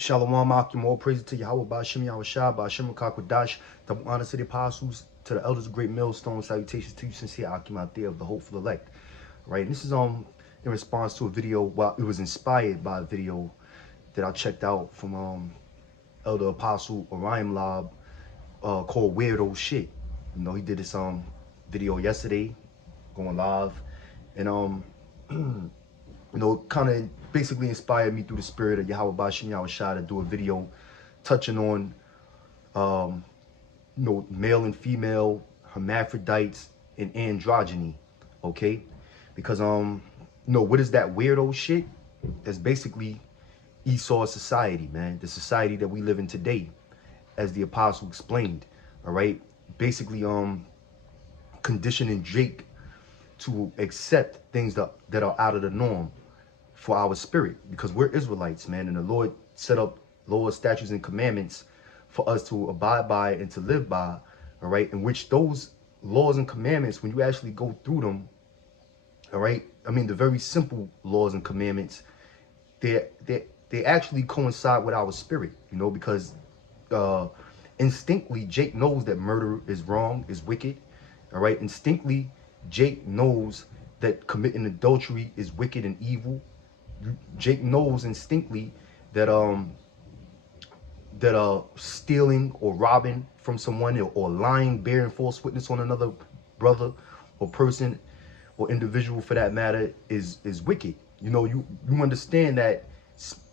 Shalom Akim, all praise to Yahweh, Ba'ashem Yahushua, Ba'ashem Kakwadash, double honor to the apostles, to the elders of great millstone, salutations to you, sincere Akim out there of the hopeful elect. Right, and this is in response to a video, well, it was inspired by a video that I checked out from Elder Apostle Orion Lob called Weirdo Shit. You know, he did this video yesterday, going live, and you know, kind of basically inspired me through the spirit of Yahweh Ba'ashem Yahushua to do a video touching on, you know, male and female, hermaphrodites, and androgyny, okay? Because, you know, what is that weirdo shit? That's basically Esau society, man. The society that we live in today, as the apostle explained, all right? Basically, conditioning Jake to accept things that are out of the norm for our spirit, because we're Israelites, man, and the Lord set up laws, statutes, and commandments for us to abide by and to live by, all right, in which those laws and commandments, when you actually go through them, all right, I mean, the very simple laws and commandments, they actually coincide with our spirit, you know, because instinctively, Jake knows that murder is wrong, is wicked, all right, instinctively, Jake knows that committing adultery is wicked and evil. Jake knows instinctively that stealing or robbing from someone, or lying, bearing false witness on another brother or person or individual for that matter is wicked. You know, you understand that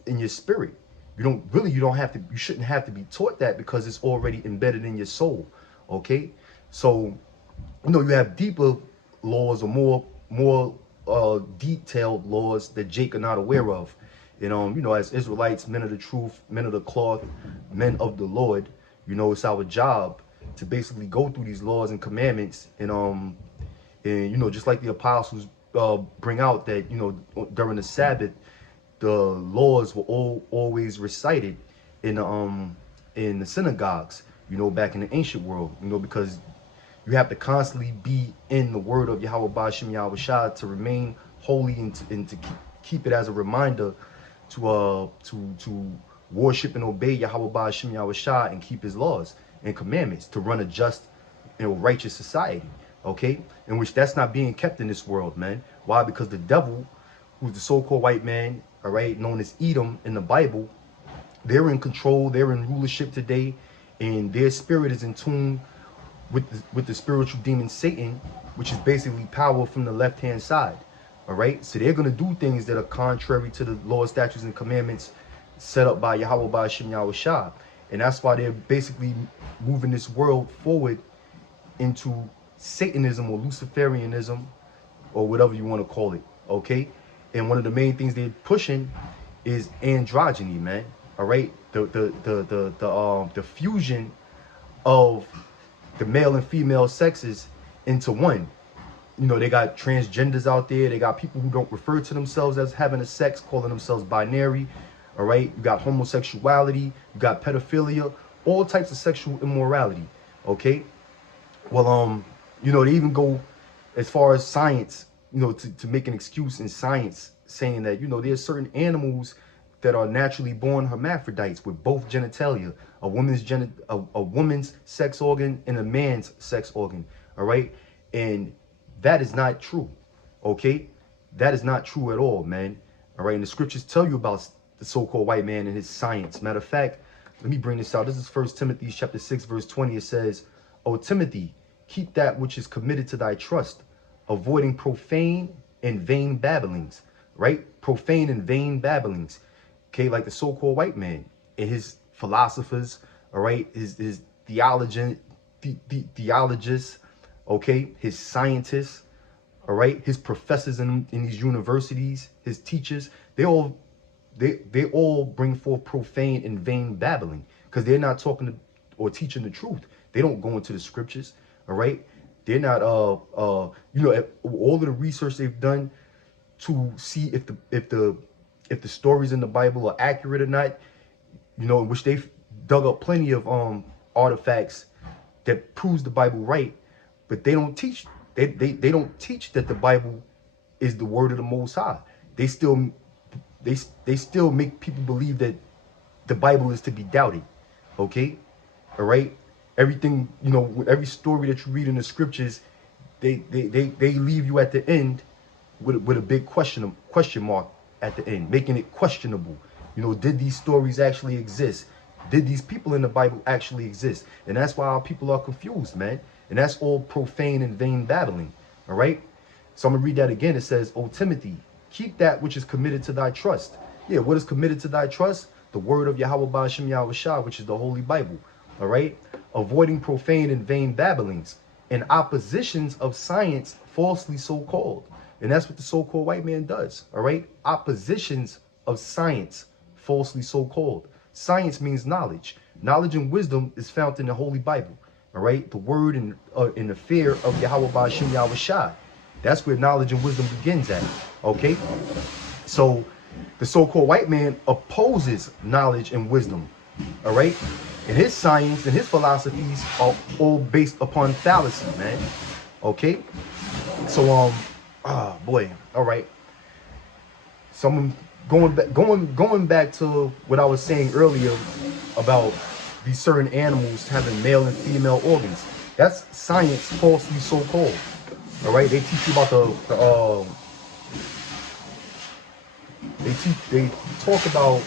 in your spirit. You shouldn't have to be taught that, because it's already embedded in your soul. Okay, so you know, you have deeper laws, or more detailed laws that Jake are not aware of. And you know, as Israelites, men of the truth, men of the cloth, men of the Lord, you know, it's our job to basically go through these laws and commandments, and you know, just like the apostles bring out that, you know, during the Sabbath, the laws were always recited in the synagogues, you know, back in the ancient world, you know, because you have to constantly be in the word of Yahweh Ba'ashem Yahushua to remain holy, and to keep it as a reminder to worship and obey Yahweh Ba'ashem Yahushua and keep his laws and commandments, to run a just, you know, righteous society, okay? In which that's not being kept in this world, man. Why? Because the devil, who's the so-called white man, all right, known as Edom in the Bible, they're in control, they're in rulership today, and their spirit is in tune with the spiritual demon Satan, which is basically power from the left-hand side. All right, so they're going to do things that are contrary to the law, statutes, and commandments set up by Yahweh Ba'ashem Yahushua. And that's why they're basically moving this world forward into Satanism or Luciferianism, or whatever you want to call it. Okay, and one of the main things they're pushing is androgyny, man. All right, the fusion of the male and female sexes into one. You know, they got transgenders out there. They got people who don't refer to themselves as having a sex, calling themselves binary. All right, you got homosexuality, you got pedophilia, all types of sexual immorality. Okay, well, you know, they even go as far as science, you know, to make an excuse in science, saying that, you know, there's certain animals that are naturally born hermaphrodites with both genitalia, a woman's sex organ and a man's sex organ. All right, and that is not true. Okay, that is not true at all, man. All right, and the scriptures tell you about the so-called white man and his science. Matter of fact, let me bring this out. This is 1 Timothy chapter 6 verse 20. It says, "O Timothy, keep that which is committed to thy trust, avoiding profane and vain babblings." Right, profane and vain babblings. Okay, like the so-called white man and his philosophers, all right, his theologians, okay, his scientists, all right, his professors in these universities, his teachers, they all bring forth profane and vain babbling, because they're not talking or teaching the truth. They don't go into the scriptures, all right. They're not you know, all of the research they've done to see if the stories in the Bible are accurate or not, you know, in which they've dug up plenty of artifacts that proves the Bible right, but they don't teach they don't teach that the Bible is the word of the Most High. They still make people believe that the Bible is to be doubted. Okay? All right? Everything, you know, with every story that you read in the scriptures, they leave you at the end with a big question mark at the end, making it questionable. You know, did these stories actually exist? Did these people in the Bible actually exist? And that's why our people are confused, man. And that's all profane and vain babbling. All right? So I'm going to read that again. It says, O Timothy, keep that which is committed to thy trust. Yeah, what is committed to thy trust? The word of Yahweh Ba'ashem Yahweh Shah, which is the Holy Bible. All right? Avoiding profane and vain babblings and oppositions of science falsely so called. And that's what the so-called white man does. All right? Oppositions of science falsely so called. Science means knowledge. Knowledge and wisdom is found in the Holy Bible. All right? The word and the fear of Yahweh Ba'ashem Yahweh Shah. That's where knowledge and wisdom begins at. Okay? So the so-called white man opposes knowledge and wisdom. All right? And his science and his philosophies are all based upon fallacy, man. Okay? So boy, all right. So I'm going back to what I was saying earlier about these certain animals having male and female organs. That's science falsely so called. All right, they teach you about they talk about